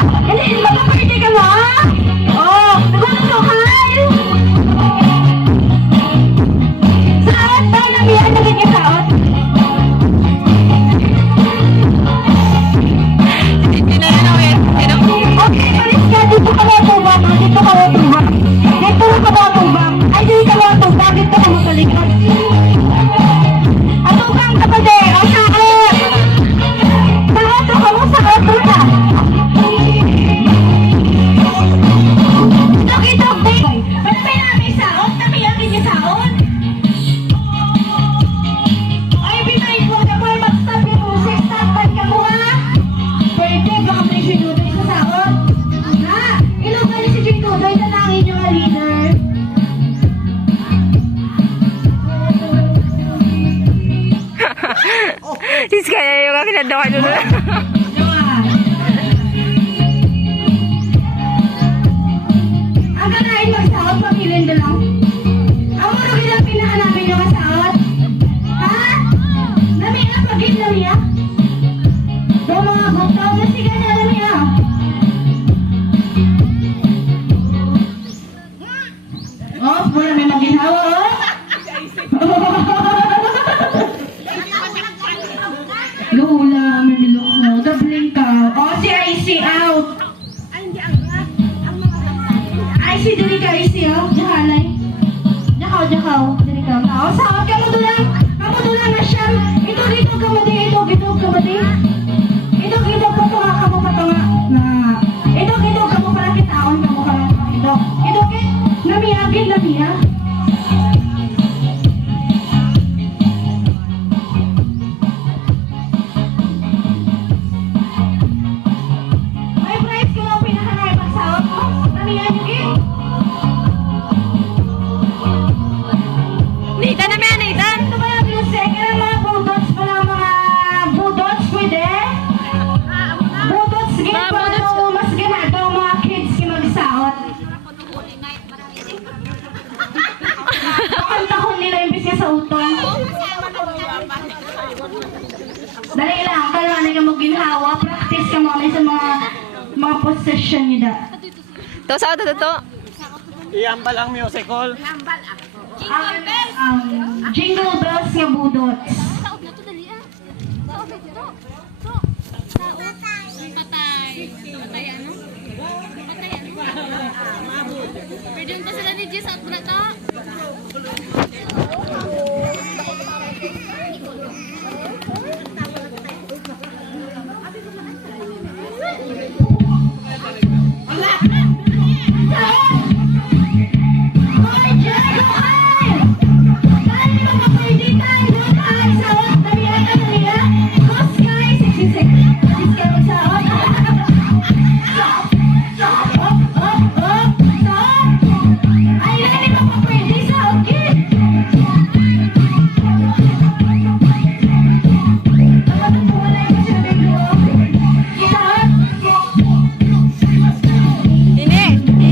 Hindi, mapapwede ka mo, ha? Oo, naguluntukan. Saot daw, namihan na ganyan saot. Okay, alis ka, dito ka matubang, dito ka matubang. Dito ka matubang. Ay, dito ka matubang, dito ka matalikod. Atubang ka pa din, o saot. Saot, o ka mo, saot, o ka. Itok, din. Ba't may namin saot? Namiyakin niya saot? Ay, binay mo, kapag mag-stop yung music, stop ka mo, ha? Pwede, baka may sinuday sa saot. Ha? Ilugan si Jing Tudoy, tanangin yung leader. Sis, kaya yung kinadawa nyo na. Ang ganahin mag-saot, pamilin na lang. Ang marugin lang pinakanamin yung saot. Ha? Namiya, pagin namiya. Doon mga gutaw na siga na namiya. Oh, wala may maginhawa, oh. Lula, may nilok mo. Dabling ka. Oh, si IC out. IC, dili ka IC, oh. Jahanay. Jakaw. Dili ka. Oh, sawat ka mo dulang. Kamu dulang na siya. Ito, ka mo di. Ito, ka mo di. Ito, patunga ka mo, patunga. Na. Ito, ka mo para kitaon ka mo ka. Ito, namiyagin, namiya. May price ko lang pinakanay pagsawat mo. Namiyan yung gig. Nathan na may Nathan. Ito ba yung music? Kailan mga bulldogs pala mga bulldogs pwede? Bulldogs game Mga para bulldogs. daw mas ganado mga kids ki magsaot. Pakantahon nila yung bisya sa utong. Dali lang, kailangan ka mag-ginhawa. Practice ka mga sa mga position nyo da. To, sa to. Iambal ang musical. Ang Jingle Bells nga budots. Pwede yung pa sila ni Jess at Brata.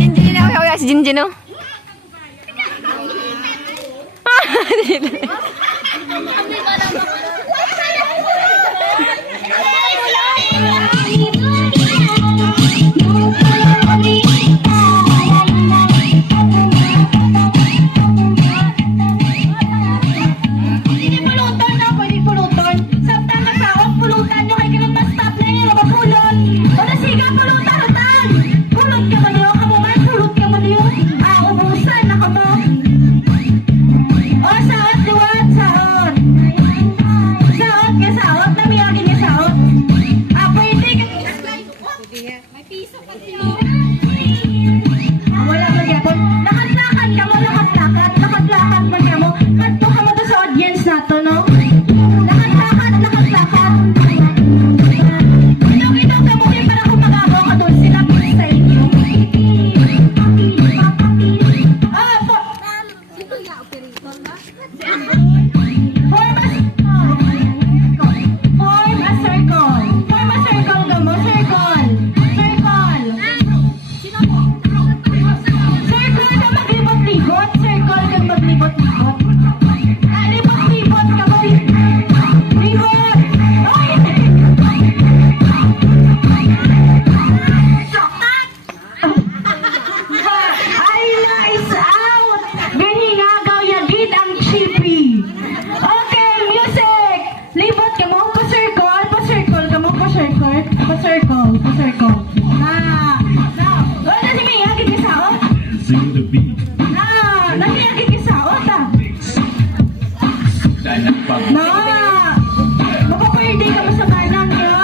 Hindi na ako si Jinjin, no? Hindi pulutan na, pwede pulutan. Samtang nagsaot, pulutan nyo kay kinang stop na yun, mapulot. O nasiga, pulutan, utan. Pulot ka ba niyo? Kamuman, pulot ka ba niyo? Ubusan na ka mo. O, saot, liwat, saot. Saot ka, saot. Namiyagin ka, saot. Pwede ka. May piso pa siya. Wala ba yapon? Lakad-lakad ka mo, lakad-lakad. Lakad-lakad ba niya mo? Kanto ka mo to sa audience na to, no? Lakad-lakad. Inog-inog ka mo, para kung magabaw ka to Pa-circle. Wala si Mia, gigisaot. Namiya gigisaot ah. Mapapwede ka mo sa kanan niya.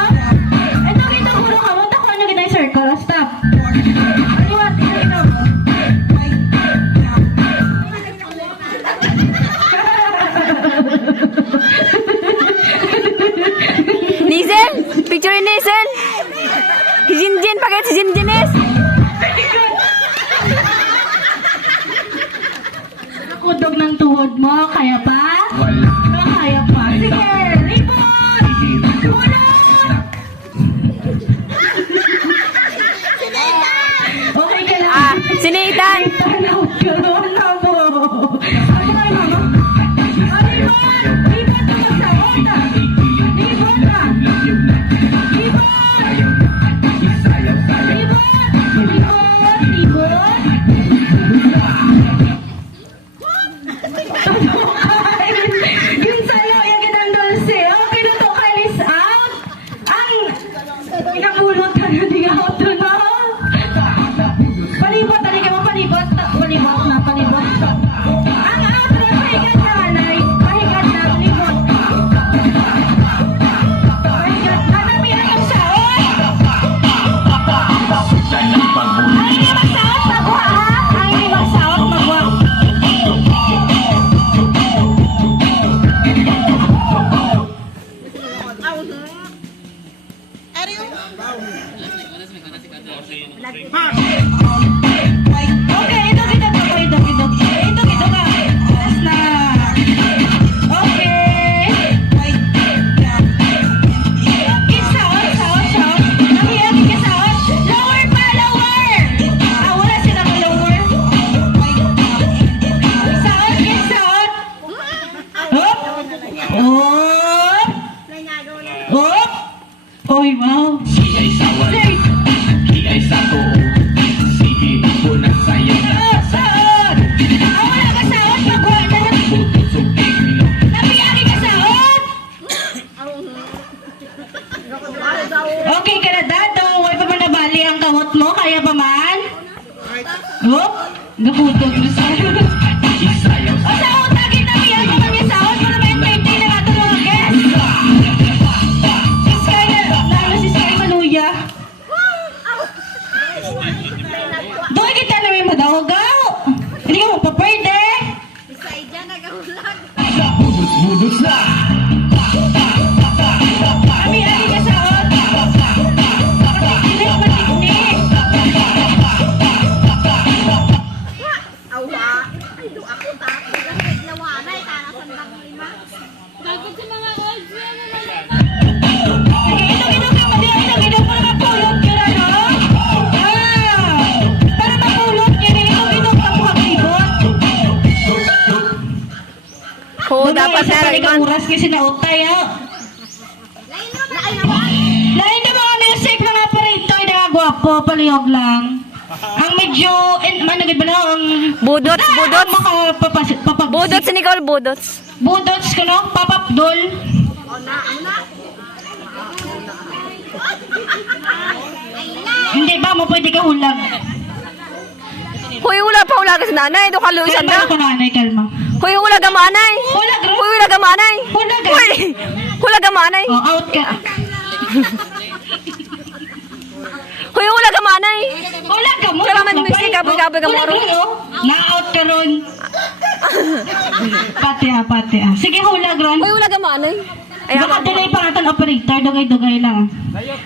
Ito, guro ka mo. Tako ano ginay circle. Stop. Aliwat, ito mo. Nizel! Picture ni Nizel! Si Jinjin, pakai si Jinjinis! Nakudog ng tuhod mo. Kaya pa? Kaya pa. Sige, ribot! Okay ka lang. Si Nathan! Tanaw ka na mo. Ano kayo, mama? Ribot! Ribot na magsaot ah. Ribot na. Yung sayo, yung ginandolse. Okay na to, Kalis out. Ang inamulot ka na di out na. Palibot, tali ka mo, palibot. Palibot na, palibot. Ang out na, pahigat na, anay. Pahigat na, palibot. Pahigat na, namiyan ang saot. Ang hindi magsaot, magwa ha. Ang hindi magsaot, magwa. Okay, ito ka. Last na. Okay. Saot. Nahiyak ka saot. Lower pa, lower. Wala sila ka lower. Saot. Hop. Hop. Oy, wow. Say. Saot. Wala ka saot. Magwa na. Napiyaki ka saot. Okay ka na, Dado. Huwag pa man nabali ang kamot mo. Kaya pa man? Oh, naputog na sa'yo. O, saot. Lagi napiyaki pa man yung saot. Para may painting na natin mga guest. Si Sky Manuya. Doon kita na may madawagaw. Hindi ka magpapwede. Ami-ami ka saot. Matiknik. Bakit sa mga old yan na lang? Sige, ito ka mali. Ito para mapulot ka na, no? Para mapulot ka na. Ito ka buhag-ibot. Oo, dapat na Balik ang oras kasi nautay, ha? Lain na mga music, mga operator, nakagwapo, palihog lang. Ang medyo, managid ba na, ang... Budots. Budots Si Nicole, budots. Budots ko, no? Papapdol. Hindi ba mo pwede ka hulag? Huy, wala ka sa nanay. Ito kaluisan Kalma na. ko nanay, kalma. Huy, wala ka manay. Hulag, ro? Huy, wala ka manay. Hulag, ah. Huy, wala ka manay. Oh, out ka. Huy, wala ka manay. Hulag ka mo. Wala man music, kaboy-kaboy ka mo, ro. Na-out ka ron. Pati ah. Sige, hulag ron. Huy, wala ka manay. Ay, Baka delay pa natin operator, dugay-dugay lang.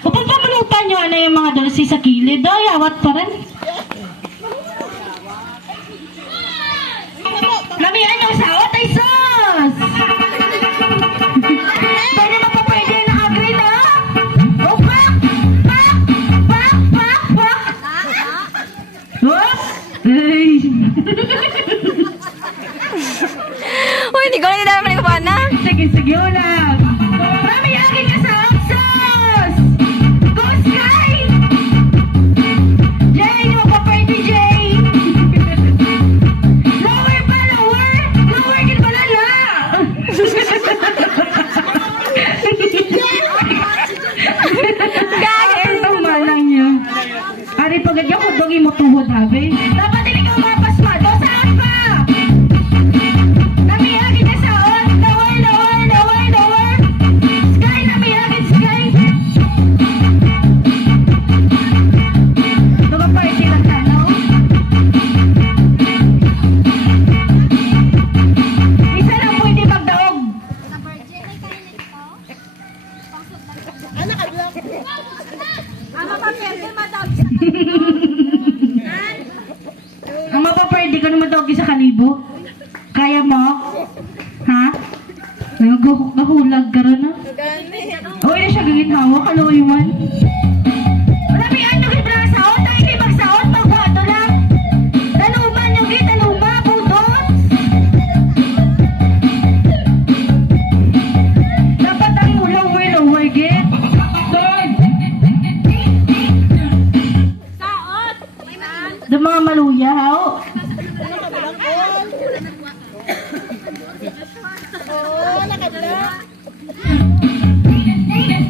Upag pamalutan nyo, ano yung mga dulce sa kilid, ay, awat pa rin. Lamihan yung sawat ay sus! Pwede mapapwede na agree na? O, pak! Whoop! Ay! Huy, hindi ko na naman yung pana. Sige, ulang! Lamihan ka sa sus! Go, Sky! Jay, di mapapwede, Jay! Lower pa, lower! Lower tuhod, habi. Dapat hindi ka mapasmado. Saan pa? Namihagin na saon. Lower, lower, lower, lower. Sky, namihagin, sky. Naka-party lang tanaw. Isa lang pwede magdaog. Ang mapapwede ka naman daw sa kalibo. Kaya mo? Ha? Nahulag ka rin, ha? Uy, na siya gaginhawa. Kaluoy man. Maramihan nyo gitna sa saot. Ang hindi magsaot. Magwato lang. Taluman nyo git. Taluma. Budot. Dapat ang lower, lower git. The mga maluya, how?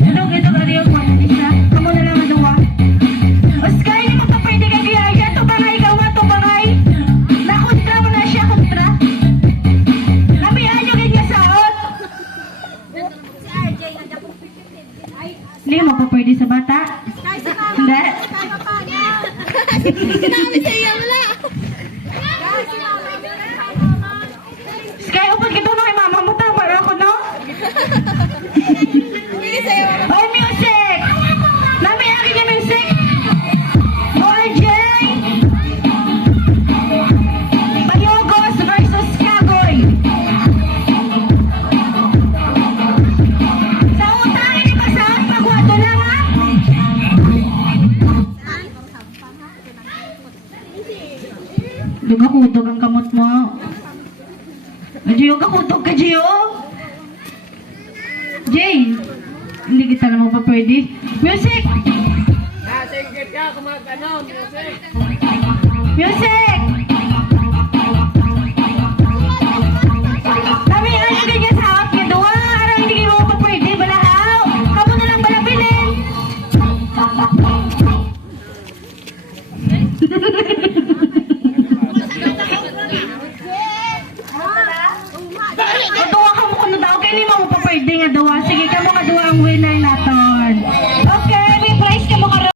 Ano, ito ka rin yung isa? Kamu na lang ano, Oscar, hindi mo pa pwede ka kaya yan. Tubangay ka, tubangay. Nakontra mo na siya, kontra. Namihan nyo ganyan saot. Hindi mo pa pwede sa bata. Hindi. Sky, upad ka doon kay mama mo. Tama na ako, no? Oh, music! Nami, akin yung music! RJ! Bayogos versus Kagoy! Sa utang, hindi masaot. Pagwato lang, ha? Dugakutog ang kamot mo. Jiyo, kakutog ka, Jiyo. Jay, hindi kita naman pa pwede. Music! Sige ka, kumagano, music. Music!